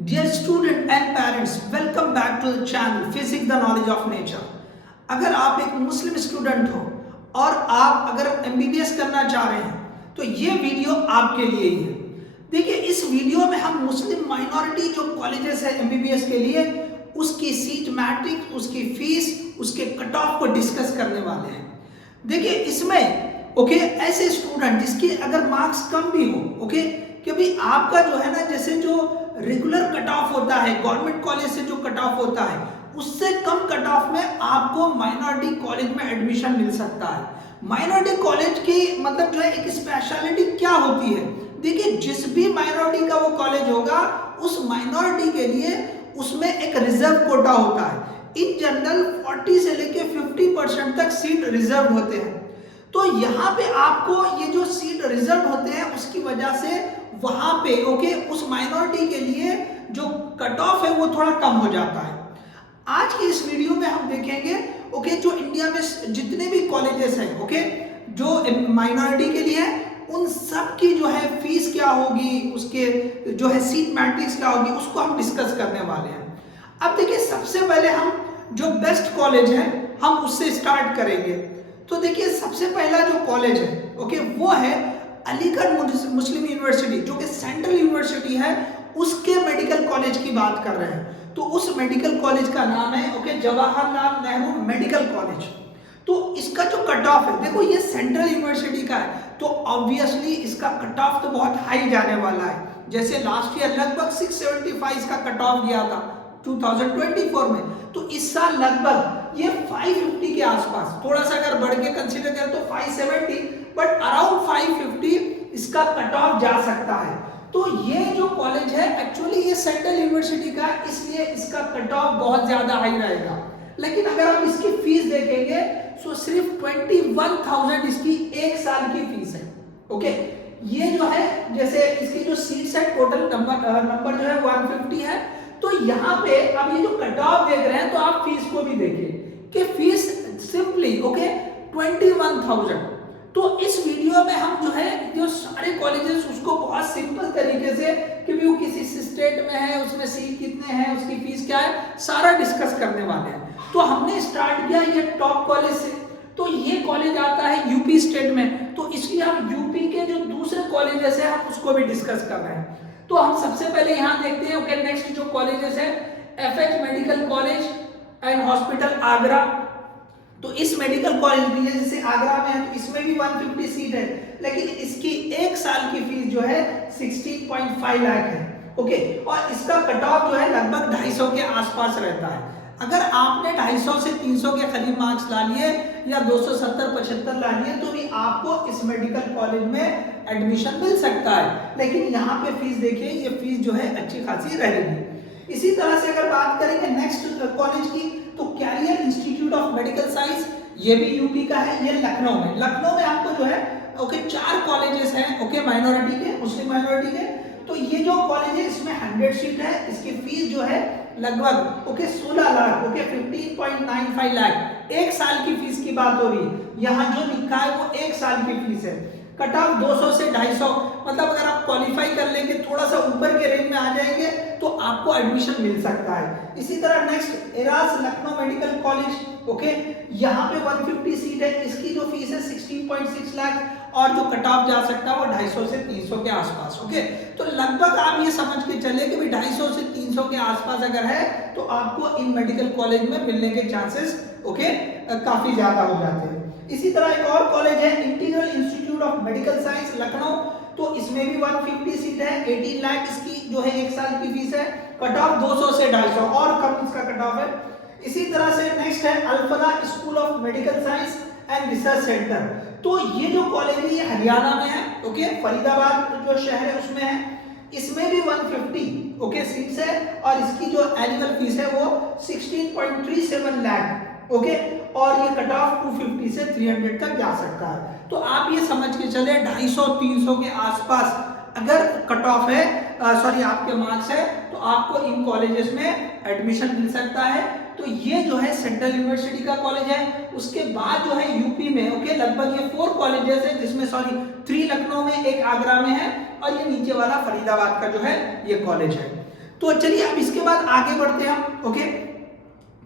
Dear student and parents, welcome back to the channel Physics the Knowledge of Nature। अगर आप एक मुस्लिम student हो और आप अगर एमबीबीएस करना चाह रहे हैं तो ये वीडियो आपके लिए ही है। देखिए, इस वीडियो में हम मुस्लिम माइनॉरिटी जो कॉलेजेस है एमबीबीएस के लिए उसकी सीट मैट्रिक्स, उसकी फीस, उसके कट ऑफ को डिस्कस करने वाले हैं। देखिए, इसमें ऐसे स्टूडेंट जिसकी अगर मार्क्स कम भी हो कि भाई आपका जो है ना, जैसे जो रेगुलर कट ऑफ होता है गवर्नमेंट कॉलेज से जो कट ऑफ होता है उससे कम कट ऑफ में आपको माइनॉरिटी कॉलेज में एडमिशन मिल सकता है। माइनॉरिटी कॉलेज की मतलब जो है एक स्पेशलिटी क्या होती है, देखिए जिस भी माइनॉरिटी का वो कॉलेज होगा उस माइनॉरिटी के लिए उसमें एक रिजर्व कोटा होता है। इन जनरल 40 से लेके 50% तक सीट रिजर्व होते हैं। तो यहाँ पे आपको ये जो सीट रिजर्व होते हैं उसकी वजह से वहां पे उस माइनॉरिटी के लिए जो कट ऑफ है वो थोड़ा कम हो जाता है। आज की इस वीडियो में हम देखेंगे जो इंडिया में जितने भी कॉलेजेस हैं जो माइनॉरिटी के लिए उन सब की जो है फीस क्या होगी, उसके जो है सीट मैट्रिक्स क्या होगी, उसको हम डिस्कस करने वाले हैं। अब देखिए, सबसे पहले हम जो बेस्ट कॉलेज है हम उससे स्टार्ट करेंगे। तो देखिए, सबसे पहला जो कॉलेज है वो है अलीगढ़ मुस्लिम यूनिवर्सिटी, जो कि सेंट्रल यूनिवर्सिटी है, उसके मेडिकल कॉलेज की बात कर रहे हैं। तो उस मेडिकल कॉलेज का नाम है जवाहरलाल नेहरू मेडिकल कॉलेज। तो इसका जो कट ऑफ है, देखो ये सेंट्रल यूनिवर्सिटी का है तो ऑब्वियसली इसका कट ऑफ तो बहुत हाई जाने वाला है। जैसे लास्ट ईयर लगभग 675 इसका कट ऑफ गया था 2024 में, तो इस साल लगभग ये 550 के आसपास, थोड़ा सा अगर बढ़ के कंसीडर करें तो 570, बट अराउंड 550 इसका कट ऑफ जा सकता है। तो ये जो कॉलेज है एक्चुअली ये सेंट्रल यूनिवर्सिटी का, इसलिए इसका कट ऑफ बहुत ज्यादा हाई रहेगा। लेकिन अगर आप इसकी फीस देखेंगे तो सिर्फ 21,000 इसकी एक साल की फीस है। ये जो है, जैसे इसकी जो सीट्स है टोटल नंबर जो है 150 है। तो यहाँ पे अब ये जो कट ऑफ देख रहे हैं तो आप फीस को भी देखिए कि फीस सिंपली 21,000। तो इस वीडियो में हम जो है जो सारे कॉलेजेस उसको बहुत सिंपल तरीके से कि वो किस स्टेट में है, उसमें सीट कितने हैं, उसकी फीस क्या है, सारा डिस्कस करने वाले हैं। तो हमने स्टार्ट किया ये टॉप कॉलेज से। तो ये कॉलेज आता है यूपी स्टेट में, तो इसलिए हम यूपी के जो दूसरे कॉलेजेस है हम उसको भी डिस्कस कर रहे हैं। तो हम सबसे पहले यहाँ देखते हैं नेक्स्ट जो कॉलेजेस है FH medical college and hospital Agra. तो इस मेडिकल कॉलेज भी है, जैसे आगरा में है तो इसमें भी 150 सीट है, लेकिन इसकी एक साल की फीस जो है 16.5 लाख है। और इसका कट ऑफ जो है लगभग 250 के आसपास रहता है। अगर आपने 250 से 300 के करीब मार्क्स ला लिए या 270-75 ला लिए तो भी आपको इस मेडिकल कॉलेज में एडमिशन मिल सकता है। लेकिन यहाँ पे फीस देखिए, ये फीस जो है अच्छी खासी रहेगी। इसी तरह से अगर बात करेंगे नेक्स्ट कॉलेज की तो career institute of medical science, ये भी यूपी का है, ये लखनऊ में आपको जो है 4 कॉलेजेस हैं माइनॉरिटी के, मुस्लिम माइनॉरिटी के। तो ये जो कॉलेज है इसमें 100 सीट है, इसकी फीस जो है लगभग 16 लाख 15.95 लाख एक साल की फीस की बात हो रही है। यहाँ जो लिखा है वो एक साल की फीस है। कट ऑफ 200 से 250, मतलब अगर आप क्वालिफाई कर लेंगे, थोड़ा सा ऊपर के रेंज में आ जाएंगे तो आपको एडमिशन मिल सकता है। इसी तरह next eras Lucknow medical college, यहाँ पे 150 सीट है, इसकी जो फीस है 16.6 लाख और जो कट ऑफ जा सकता है वो 250 से 300 के आसपास। तो लगभग आप ये समझ के चले कि 250 से 300 के आसपास अगर है तो आपको इन मेडिकल कॉलेज में मिलने के चांसेस काफी ज्यादा हो जाते हैं। इसी तरह एक और कॉलेज है integral institute of medical science Lucknow, तो इसमें भी 150 सीट है, 18 लाख इसकी जो है एक साल की फीस है, कट ऑफ 200 से 250 और कम इसका कट ऑफ है। इसी तरह से नेक्स्ट है Alfalah school of medical science and research centre. तो ये जो कॉलेज है ये हरियाणा में है, फरीदाबाद जो शहर है उसमें है। इसमें भी 150 सीट्स है और इसकी जो एनुअल फीस है वो 16.37 लाख और ये कट ऑफ 250 से 300 तक जा सकता है। तो आप ये समझ के चले 250-300 के आसपास अगर कट ऑफ है, सॉरी आपके मार्क्स है, तो आपको इन कॉलेजेस में एडमिशन मिल सकता है। तो ये जो है सेंट्रल यूनिवर्सिटी का कॉलेज है। उसके बाद जो है यूपी में लगभग ये 4 कॉलेजेस है, जिसमें 3 लखनऊ में, 1 आगरा में है और ये नीचे वाला फरीदाबाद का जो है ये कॉलेज है। तो चलिए अब इसके बाद आगे बढ़ते हैं हम, ओके,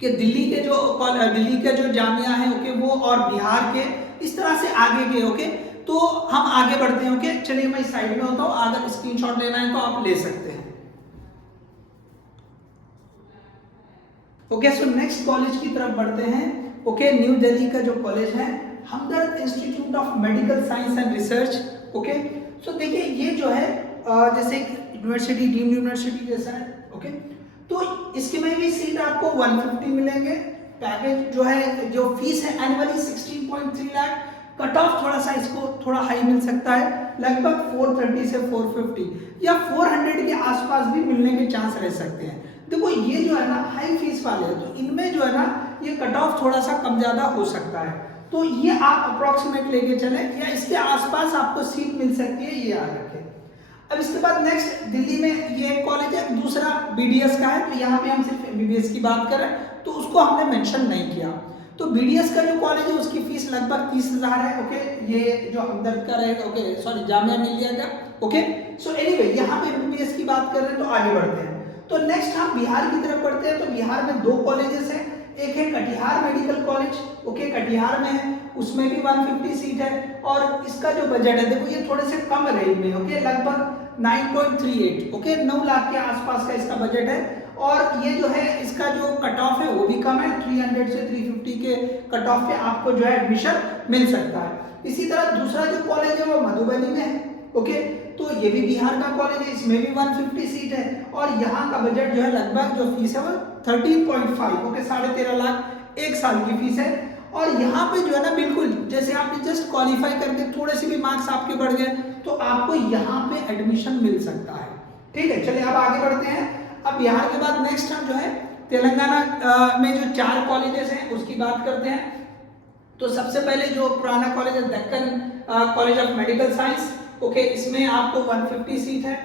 कि दिल्ली के जो जामिया है, ओके, वो और बिहार के इस तरह से आगे के, ओके। तो हम आगे बढ़ते हैं, ओके। चलिए मैं इस साइड में होता हूँ, अगर स्क्रीनशॉट लेना है तो आप ले सकते हैं। ओके, सो नेक्स्ट कॉलेज की तरफ बढ़ते हैं, ओके। न्यू दिल्ली का जो कॉलेज है, Hamdard institute of medical science and research, okay. So देखिए ये जो है जैसे यूनिवर्सिटी, डीम्ड यूनिवर्सिटी जैसा है, ओके। तो इसके में भी सीट आपको 150 मिलेंगे। पैकेज जो है, जो फीस है एनुअली 16.3 लाख। कट ऑफ थोड़ा सा इसको थोड़ा हाई मिल सकता है, लगभग 430 से 450 या 400 के आसपास भी मिलने के चांस रह सकते हैं। देखो ये जो है ना हाई फीस वाले हैं, तो इनमें जो है ना ये कट ऑफ थोड़ा सा कम ज़्यादा हो सकता है। तो ये आप अप्रॉक्सीमेट लेके चले या इसके आसपास आपको सीट मिल सकती है, ये याद रखें। अब इसके बाद नेक्स्ट दिल्ली में ये एक कॉलेज है, दूसरा बीडीएस का है। तो यहाँ पे हम सिर्फ एमबीबीएस की बात करें तो उसको हमने मेंशन नहीं किया। तो बीडीएस का जो कॉलेज है उसकी फीस लगभग 30,000 है, ओके। ये जो हमदर्द का रहेगा, ओके, सॉरी जामिया मिलिया का, ओके। सो एनीवे यहाँ पे एमबीबीएस की बात कर रहे हैं, तो आगे बढ़ते हैं। तो नेक्स्ट हम बिहार की तरफ बढ़ते हैं। तो बिहार में 2 कॉलेजेस हैं, एक है Katihar medical college, okay, Katihar में है, उसमें भी 150 सीट है। और इसका जो बजट है, देखो ये थोड़े से कम रेंज में, ओके, लगभग 9.38, ओके, 9 लाख के आसपास का इसका बजट है। और ये जो है इसका जो कट ऑफ है वो भी कम है, 300 से 350 के कट ऑफ पे आपको जो है एडमिशन मिल सकता है। इसी तरह दूसरा जो कॉलेज है वो मधुबनी में है, ओके। तो ये भी बिहार का कॉलेज है, इसमें भी 150 सीट है। और यहाँ का बजट जो है लगभग जो फीस है वो 13.5, ओके, 13.5 लाख एक साल की फीस है। और यहाँ पे जो है ना बिल्कुल जैसे आपने जस्ट क्वालिफाई करके थोड़े से भी मार्क्स आपके बढ़ गए तो आपको यहाँ पे एडमिशन मिल सकता है, ठीक है। चलिए अब आगे बढ़ते हैं। अब बिहार के बाद नेक्स्ट हम जो है तेलंगाना में जो 4 कॉलेजेस हैं उसकी बात करते हैं। तो सबसे पहले जो पुराना कॉलेज है Deccan college of medical science, okay, इसमें आपको 150 सीट है।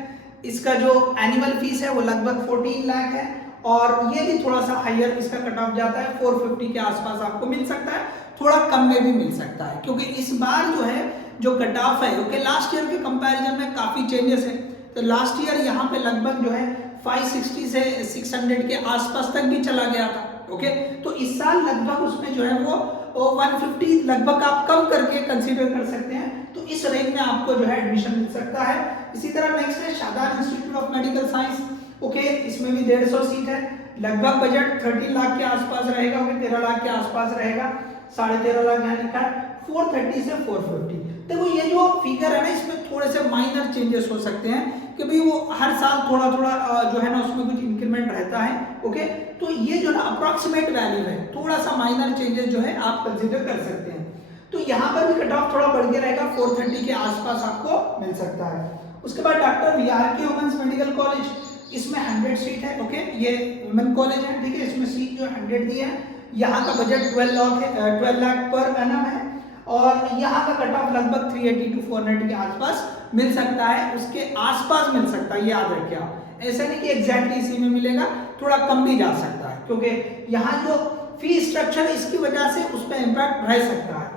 इसका जो एनुअल फीस है वो लगभग 14 लाख है। और ये भी थोड़ा सा हायर इसका कट ऑफ जाता है, 450 के आसपास आपको मिल सकता है, थोड़ा कम में भी मिल सकता है, क्योंकि इस बार जो है जो कट ऑफ है, ओके, लास्ट ईयर के कंपैरिजन में काफ़ी चेंजेस है। तो लास्ट ईयर यहाँ पे लगभग जो है 560 से 600 के आसपास तक भी चला गया था, ओके। तो इस साल लगभग उसमें जो है वो 150 लगभग आप कम करके कंसीडर कर सकते हैं। तो इस रेंज में आपको जो है एडमिशन मिल सकता है। इसी तरह नेक्स्ट है Shadan institute of medical science, okay, इसमें भी 150 सीट है। लगभग बजट 13 लाख के आसपास रहेगा, ओके, 13 लाख के आसपास रहेगा, 13.5 लाख यहाँ लिखा है, 430 से 450। देखो ये जो फिगर है ना इसमें थोड़े से माइनर चेंजेस हो सकते हैं, क्योंकि वो हर साल थोड़ा थोड़ा जो है ना उसमें कुछ इंक्रीमेंट रहता है, ओके। तो ये जो ना अप्रॉक्सीमेट वैल्यू है, थोड़ा सा माइनर चेंजेस जो है आप कंसीडर कर सकते हैं। तो यहाँ पर भी कट ऑफ थोड़ा बढ़ के रहेगा, 430 के आसपास आपको मिल सकता है। उसके बाद डॉक्टर वीआर के वुमेन्स मेडिकल कॉलेज, इसमें 100 सीट है, ओके, ये वुमेन कॉलेज है, ठीक है। इसमें सीट जो 100 दी है। यहाँ का बजट 12 लाख पर एनम है। और यहाँ का कट ऑफ लगभग 380 टू 400 के आसपास मिल सकता है, उसके आसपास मिल सकता है, याद रखिए आप। ऐसा नहीं कि एग्जैक्टली इसी में मिलेगा, थोड़ा कम भी जा सकता है, क्योंकि यहाँ जो फी स्ट्रक्चर है इसकी वजह से उस पर इम्पैक्ट रह सकता है।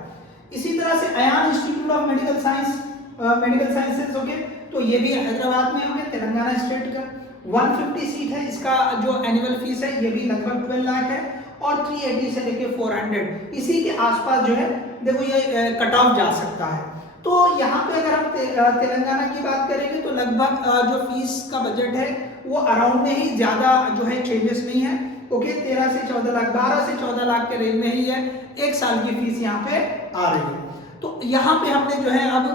इसी तरह से Ayaan institute of medical sciences, okay, तो ये भी हैदराबाद में होंगे, तेलंगाना स्टेट का, 150 सीट है। इसका जो एनुअल फीस है ये भी लगभग 12 लाख है। और 380 से लेके 400 इसी के आसपास जो है देखो ये कट ऑफ जा सकता है। तो यहाँ पे अगर हम तेलंगाना की बात करेंगे तो लगभग जो फीस का बजट है वो अराउंड में ही, ज़्यादा जो है चेंजेस नहीं है, ओके। 13 से 14 लाख, 12 से 14 लाख के रेंज में ही है, एक साल की फीस यहाँ पे आ रही है। तो यहाँ पे हमने जो है अब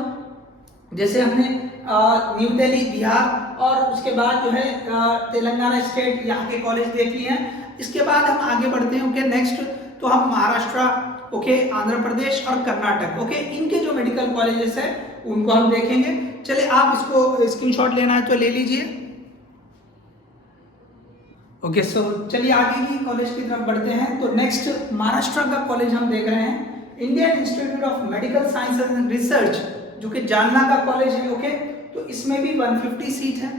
जैसे हमने न्यू दिल्ली बिहार और उसके बाद जो है तेलंगाना स्टेट यहाँ के कॉलेज देख लिए हैं। इसके बाद हम आगे बढ़ते हैं, ओके। नेक्स्ट तो हम महाराष्ट्र, ओके, आंध्र प्रदेश और कर्नाटक, ओके, इनके जो मेडिकल कॉलेजेस है उनको हम देखेंगे। चलिए आप इसको स्क्रीनशॉट लेना है तो ले लीजिए, ओके। सो चलिए आगे की कॉलेज की तरफ बढ़ते हैं। तो नेक्स्ट महाराष्ट्र का कॉलेज हम देख रहे हैं, Indian institute of medical science and research, जो कि जालना का कॉलेज है, ओके। तो इसमें भी 150 सीट है।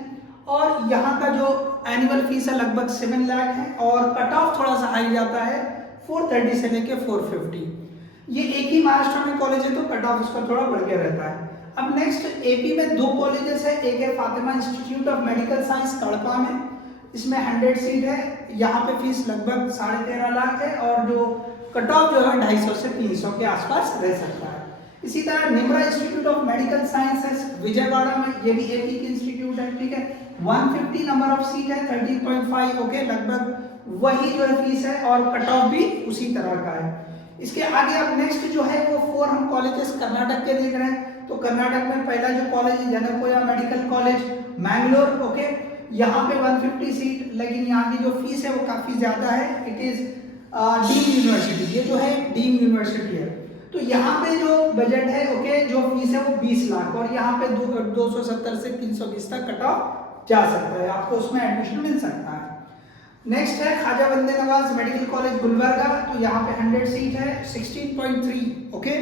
और यहाँ का जो एनुअल फीस है लगभग 7 लाख है। और कट ऑफ थोड़ा सा हाई जाता है, 430 से लेके 450। ये एक ही महाराष्ट्र में कॉलेज है तो कट ऑफ इसका थोड़ा बढ़ के रहता है। अब नेक्स्ट एपी में 2 कॉलेजेस है, एक है Fatima institute of medical science कड़पा में, इसमें 100 सीट है, यहाँ पे फीस लगभग 13.5 लाख है और जो कट ऑफ जो है 250 से 300 के आसपास रह सकता है। इसी तरह Nimra institute of medical sciences Vijayawada में, ये भी एक ही इंस्टीट्यूट है, ठीक है। 150 नंबर ऑफ सीट है, 13.5, ओके, लगभग वही जो है फीस है और कट ऑफ भी उसी तरह का है। इसके आगे अब नेक्स्ट जो है वो 4 हम कॉलेजेस कर्नाटक के देख रहे हैं। तो कर्नाटक में पहला जो कॉलेज है जनकोया मेडिकल कॉलेज मैंगलोर, ओके, यहाँ पे 150 सीट, लेकिन यहाँ की जो फीस है वो काफी ज्यादा है। इट इज डीम्ड यूनिवर्सिटी, ये जो है डीम्ड यूनिवर्सिटी है। तो यहाँ पे जो बजट है, ओके, जो फीस है वो 20 लाख और यहाँ पे 270 से 320 तक कट ऑफ जा सकता है, आपको उसमें एडमिशन मिल सकता है। नेक्स्ट है ख्वाजा बंदे नवाज मेडिकल कॉलेज गुलबर्गा, तो यहाँ पे 100 सीट है, 16.3, ओके।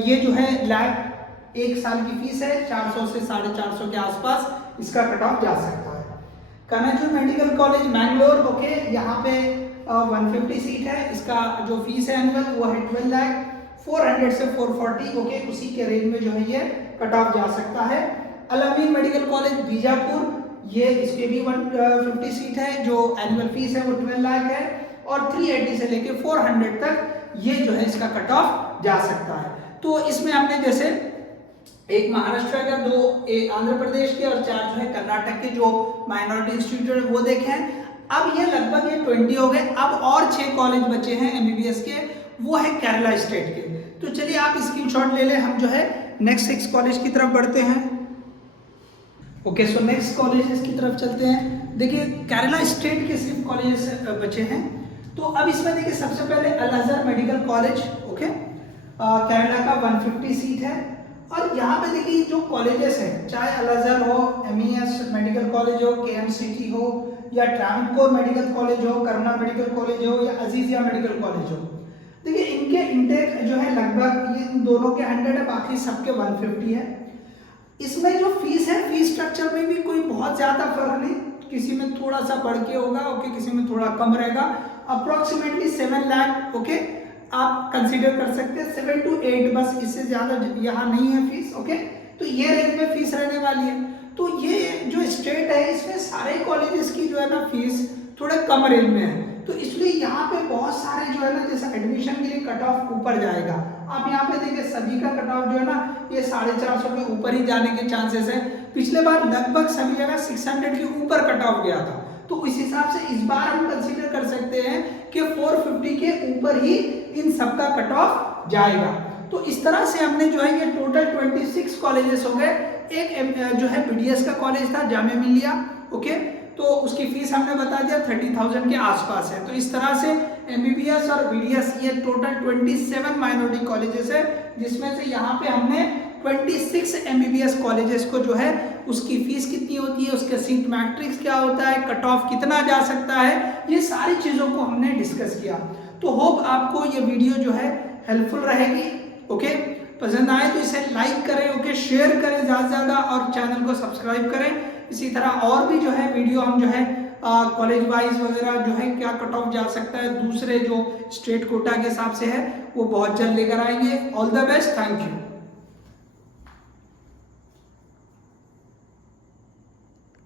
ये जो है लैब 1 साल की फीस है, 400 से 450 के आसपास इसका कट ऑफ जा सकता है। कनाजू मेडिकल कॉलेज मैंगलोर, ओके, यहाँ पे 150 सीट है, इसका जो फीस है एनुअल वो है 12 लाख, 400 से 440, ओके, उसी के रेंज में जो है ये कट ऑफ जा सकता है। अलामीन मेडिकल कॉलेज बीजापुर, ये इसके भी 150 सीट है, जो एनुअल फीस है वो 12 लाख है और 380 से लेके 400 तक ये जो है इसका कट ऑफ जा सकता है। तो इसमें हमने जैसे एक महाराष्ट्र का, 2 आंध्र प्रदेश के और 4 जो है कर्नाटक के जो माइनॉरिटी इंस्टीट्यूट है वो देखे हैं। अब ये लगभग ये 20 हो गए, अब और 6 कॉलेज बचे हैं एमबीबीएस के, वो है केरला स्टेट के। तो चलिए आप स्क्रीनशॉट ले लें, हम जो है नेक्स्ट 6 कॉलेज की तरफ बढ़ते हैं। ओके, सो नेक्स्ट कॉलेजेस की तरफ चलते हैं। देखिए केरला स्टेट के सिर्फ कॉलेजेस बचे हैं। तो अब इसमें देखिए सबसे पहले Al Azhar medical college, okay, Kerala का 150 सीट है और यहाँ पे देखिए जो कॉलेजेस हैं, चाहे अल अज़हर हो, एमईएस मेडिकल कॉलेज हो, केएमसीटी हो या ट्रावनकोर मेडिकल कॉलेज हो, करुणा मेडिकल कॉलेज हो या अजीजिया मेडिकल कॉलेज हो, देखिए इनके इंटेक जो है लगभग ये दोनों के 100 है, बाकी सबके 150 है। इसमें जो फीस है, फीस स्ट्रक्चर में भी कोई बहुत ज्यादा फर्क नहीं, किसी में थोड़ा सा बढ़ के होगा, ओके, किसी में थोड़ा कम रहेगा। अप्रोक्सीमेटली 7 लाख, ओके, आप कंसीडर कर सकते हैं 7 to 8, बस इससे ज्यादा यहाँ नहीं है फीस, ओके। तो ये रेंज में फीस रहने वाली है। तो ये जो स्टेट है इसमें सारे कॉलेजेस की जो है ना फीस थोड़े कम रेंज में है, तो इसलिए यहाँ पे बहुत सारे जो है ना जैसे एडमिशन के लिए कट ऑफ ऊपर जाएगा। आप यहाँ पे देखिए सभी का कट ऑफ जो है ना ये 450 के ऊपर ही जाने के चांसेस है। पिछले बार लगभग सभी जगह 600 के ऊपर कट ऑफ गया था, तो इस हिसाब से इस बार हम कंसीडर कर सकते हैं कि 450 के ऊपर ही इन सब का कट ऑफ जाएगा। तो इस तरह से हमने जो है ये टोटल 26 कॉलेजेस हो गए। एक जो है बीडीएस का कॉलेज था जामिया मिलिया, ओके, तो उसकी फीस हमने बता दिया 30,000 के आसपास है। तो इस तरह से एमबीबीएस और बीडीएस ये टोटल 27 माइनॉरिटी कॉलेजेस है, जिसमें से यहाँ पे हमने 26 एमबीबीएस कॉलेजेस को जो है उसकी फीस कितनी होती है, उसका सीट मैट्रिक्स क्या होता है, कट ऑफ कितना जा सकता है, ये सारी चीज़ों को हमने डिस्कस किया। तो होप आपको ये वीडियो जो है हेल्पफुल रहेगी, ओके। पसंद आए तो इसे लाइक करें, ओके, शेयर करें ज़्यादा से ज़्यादा और चैनल को सब्सक्राइब करें। इसी तरह और भी जो है वीडियो हम जो है कॉलेज वाइज वगैरह जो है क्या कट ऑफ जा सकता है दूसरे जो स्टेट कोटा के हिसाब से है वो बहुत जल्द लेकर आएंगे। All the best, thank you.